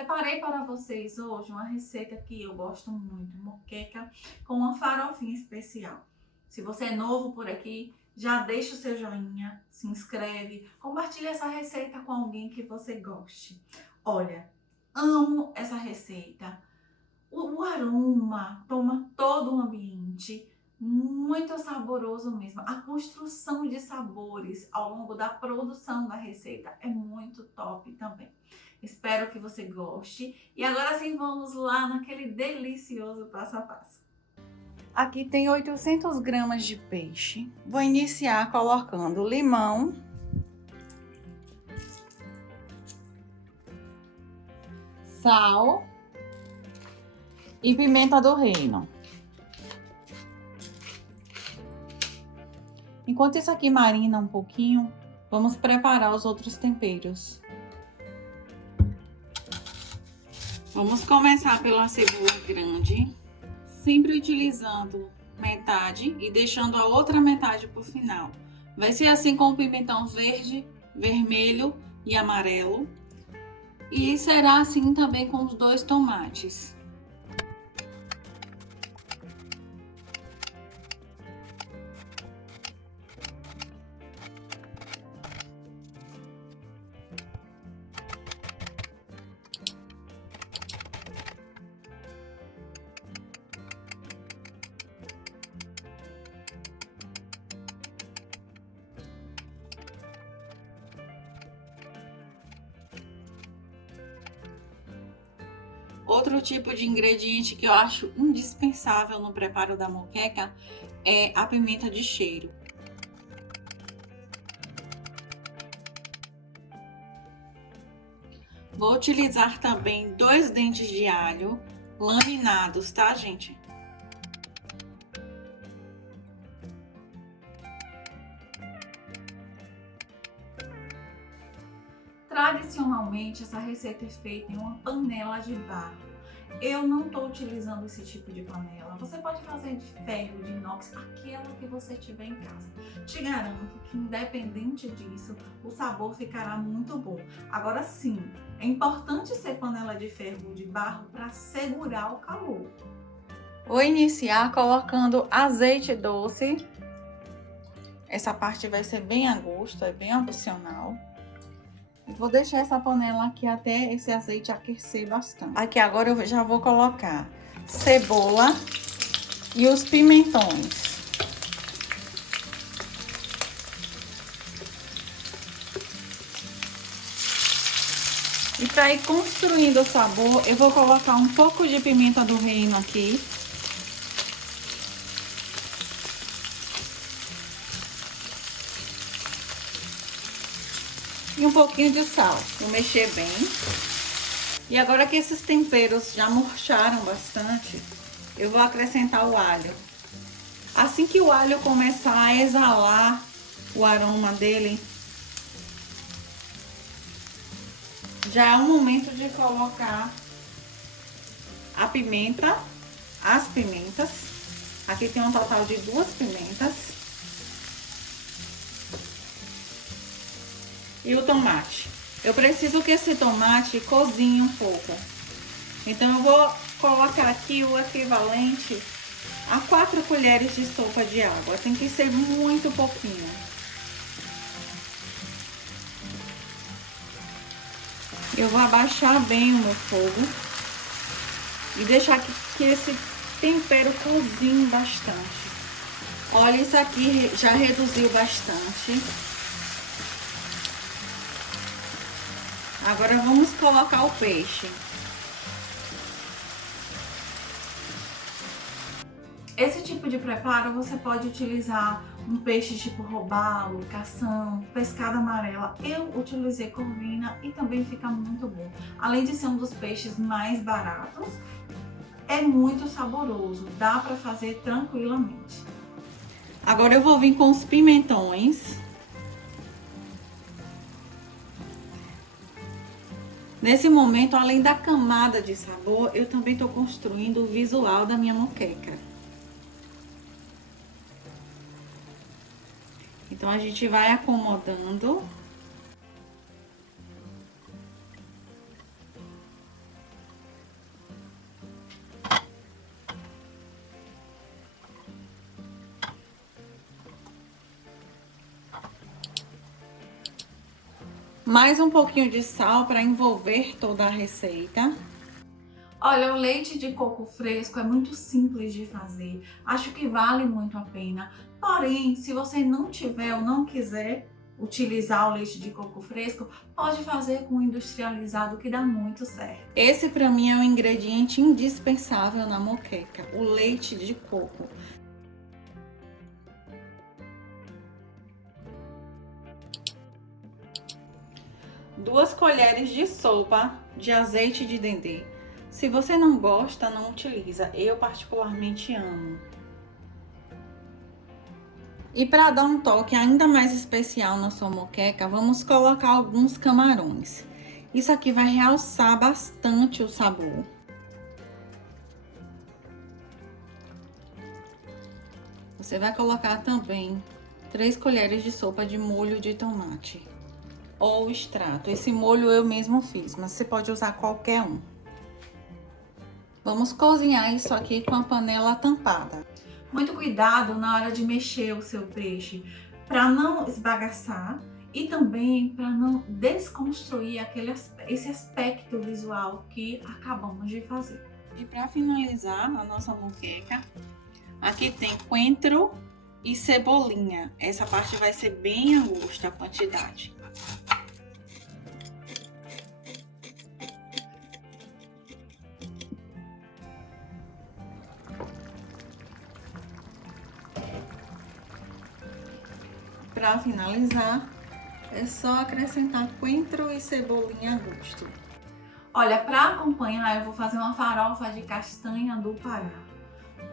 Separei para vocês hoje uma receita que eu gosto muito, moqueca com uma farofinha especial. Se você é novo por aqui, já deixa o seu joinha, se inscreve, compartilha essa receita com alguém que você goste. Olha, amo essa receita. O aroma toma todo o ambiente, muito saboroso mesmo. A construção de sabores ao longo da produção da receita é muito top também. Espero que você goste. E agora sim, vamos lá naquele delicioso passo a passo. Aqui tem 800 gramas de peixe. Vou iniciar colocando limão, sal e pimenta do reino. Enquanto isso aqui marina um pouquinho, vamos preparar os outros temperos. Vamos começar pela cebola grande, sempre utilizando metade e deixando a outra metade para o final. Vai ser assim com o pimentão verde, vermelho e amarelo. E será assim também com os dois tomates. Outro tipo de ingrediente que eu acho indispensável no preparo da moqueca é a pimenta de cheiro. Vou utilizar também 2 dentes de alho laminados, tá, gente? Tradicionalmente, essa receita é feita em uma panela de barro. Eu não estou utilizando esse tipo de panela. Você pode fazer de ferro, de inox, aquela que você tiver em casa. Te garanto que, independente disso, o sabor ficará muito bom. Agora sim, é importante ser panela de ferro ou de barro para segurar o calor. Vou iniciar colocando azeite doce. Essa parte vai ser bem a gosto, é bem opcional. Vou deixar essa panela aqui até esse azeite aquecer bastante. Aqui agora eu já vou colocar cebola e os pimentões. E para ir construindo o sabor, eu vou colocar um pouco de pimenta do reino aqui. E um pouquinho de sal. Vou mexer bem. E agora que esses temperos já murcharam bastante, eu vou acrescentar o alho. Assim que o alho começar a exalar o aroma dele, já é o momento de colocar a pimenta, as pimentas. Aqui tem um total de 2 pimentas. E o tomate. Eu preciso que esse tomate cozinhe um pouco. Então eu vou colocar aqui o equivalente a 4 colheres de sopa de água. Tem que ser muito pouquinho. Eu vou abaixar bem o meu fogo e deixar que esse tempero cozinhe bastante. Olha, isso aqui já reduziu bastante. Agora vamos colocar o peixe. Esse tipo de preparo você pode utilizar um peixe tipo robalo, cação, pescada amarela. Eu utilizei corvina e também fica muito bom. Além de ser um dos peixes mais baratos, é muito saboroso, dá para fazer tranquilamente. Agora eu vou vir com os pimentões. Nesse momento, além da camada de sabor, eu também estou construindo o visual da minha moqueca. Então, a gente vai acomodando. Mais um pouquinho de sal para envolver toda a receita. Olha, o leite de coco fresco é muito simples de fazer, acho que vale muito a pena. Porém, se você não tiver ou não quiser utilizar o leite de coco fresco, pode fazer com o industrializado que dá muito certo. Esse para mim é um ingrediente indispensável na moqueca, o leite de coco. Duas colheres de sopa de azeite de dendê. Se você não gosta, não utiliza. Eu particularmente amo. E para dar um toque ainda mais especial na sua moqueca, vamos colocar alguns camarões. Isso aqui vai realçar bastante o sabor. Você vai colocar também 3 colheres de sopa de molho de tomate ou extrato. Esse molho eu mesmo fiz, mas você pode usar qualquer um. Vamos cozinhar isso aqui com a panela tampada. Muito cuidado na hora de mexer o seu peixe, para não esbagaçar e também para não desconstruir esse aspecto visual que acabamos de fazer. E para finalizar a nossa moqueca, aqui tem coentro e cebolinha. Essa parte vai ser bem a gosto, a quantidade. Para finalizar, é só acrescentar coentro e cebolinha a gosto. Olha, para acompanhar eu vou fazer uma farofa de castanha do Pará.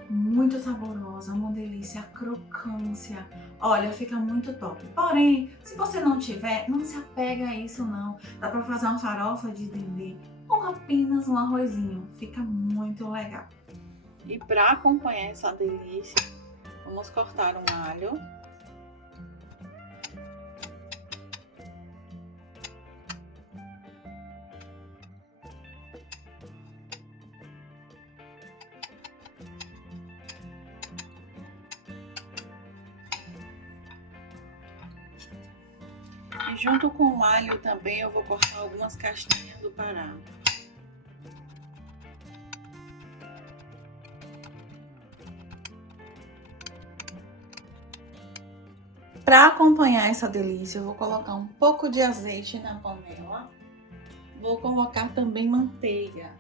Muito saborosa, uma delícia, crocância. Olha, fica muito top. Porém, se você não tiver, não se apega a isso não. Dá para fazer uma farofa de dendê ou apenas um arrozinho. Fica muito legal. E para acompanhar essa delícia, vamos cortar um alho. E junto com o alho também eu vou cortar algumas castanhas do Pará. Para acompanhar essa delícia, eu vou colocar um pouco de azeite na panela. Vou colocar também manteiga.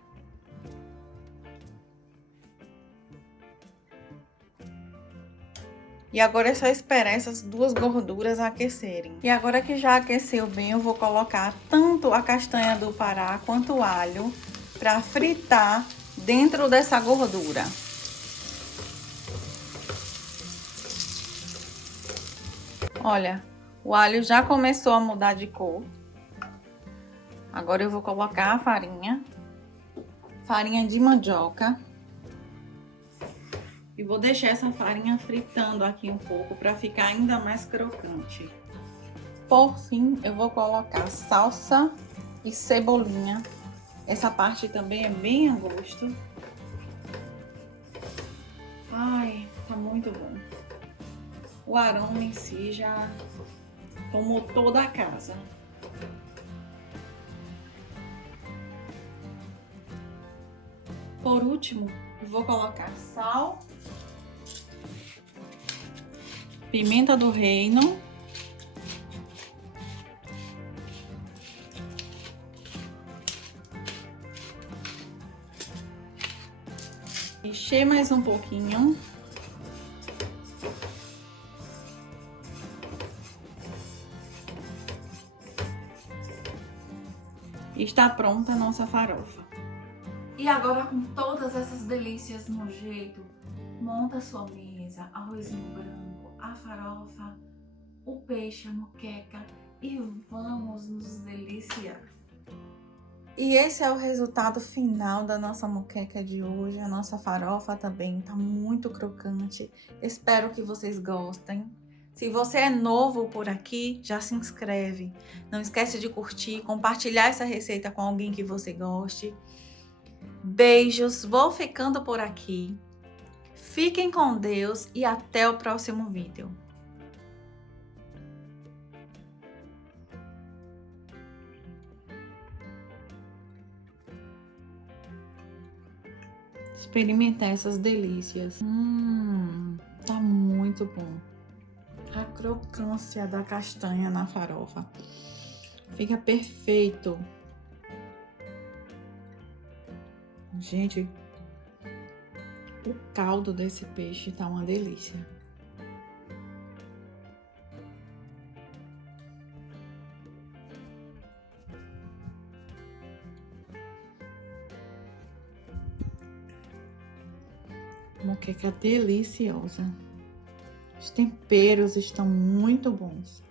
E agora é só esperar essas duas gorduras aquecerem. E agora que já aqueceu bem, eu vou colocar tanto a castanha do Pará quanto o alho para fritar dentro dessa gordura. Olha, o alho já começou a mudar de cor. Agora eu vou colocar a farinha de mandioca. E vou deixar essa farinha fritando aqui um pouco para ficar ainda mais crocante. Por fim, eu vou colocar salsa e cebolinha. Essa parte também é bem a gosto. Ai, tá muito bom. O aroma em si já tomou toda a casa. Por último, eu vou colocar sal, pimenta do reino, mexer mais um pouquinho. E está pronta a nossa farofa. E agora, com todas essas delícias no jeito, monta a sua mesa, arrozinho branco, a farofa, o peixe, a moqueca e vamos nos deliciar. E esse é o resultado final da nossa moqueca de hoje. A nossa farofa também tá muito crocante. Espero que vocês gostem. Se você é novo por aqui, já se inscreve. Não esquece de curtir, compartilhar essa receita com alguém que você goste. Beijos, vou ficando por aqui. Fiquem com Deus e até o próximo vídeo. experimentar essas delícias. Tá muito bom. A crocância da castanha na farofa. Fica perfeito. Gente, o caldo desse peixe tá uma delícia. Moqueca deliciosa. Os temperos estão muito bons.